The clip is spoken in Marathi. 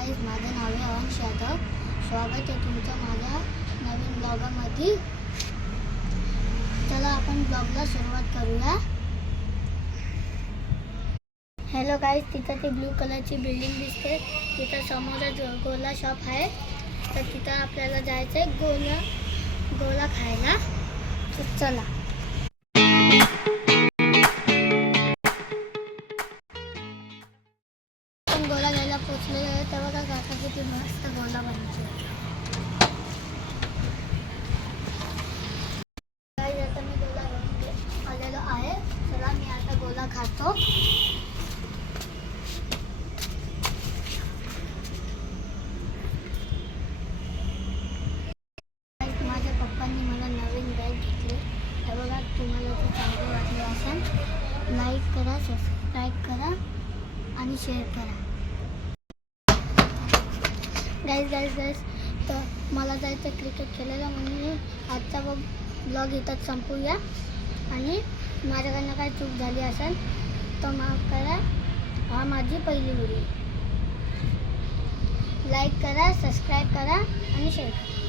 गाईज, माझं नाव आहे अंश यादव. स्वागत आहे तुमचं माझ्या नवीन ब्लॉगमध्ये. चला आपण ब्लॉगला सुरुवात करूया. हॅलो गाईज, तिथं ती ब्लू कलरची बिल्डिंग दिसते. तिथं समोरच गोला शॉप आहे. तर तिथं आपल्याला जायचं आहे गोला खायला. तर चला. आपण गोला घ्यायला पोचलेलो आहे. तेव्हा का काका किती मस्त गोला बनवतो. आता मी गोला घेऊन आलेलो आहे. चला मी आता गोला खातो. माझ्या पप्पांनी मला नवीन बॅग घेतली. तर बघा, तुम्हाला ते चांगलं वाटलं असेल लाईक करा, सबस्क्राईब करा आणि शेअर करा. गाईज तर मला जायचं क्रिकेट खेळायला, म्हणून आजचा ब्लॉग इथंच संपूया. आणि माझ्याकडनं काय चूक झाली असेल तर माफ करा. हा माझी पहिली व्हिडिओ. लाईक करा, सबस्क्राईब करा आणि शेअर करा.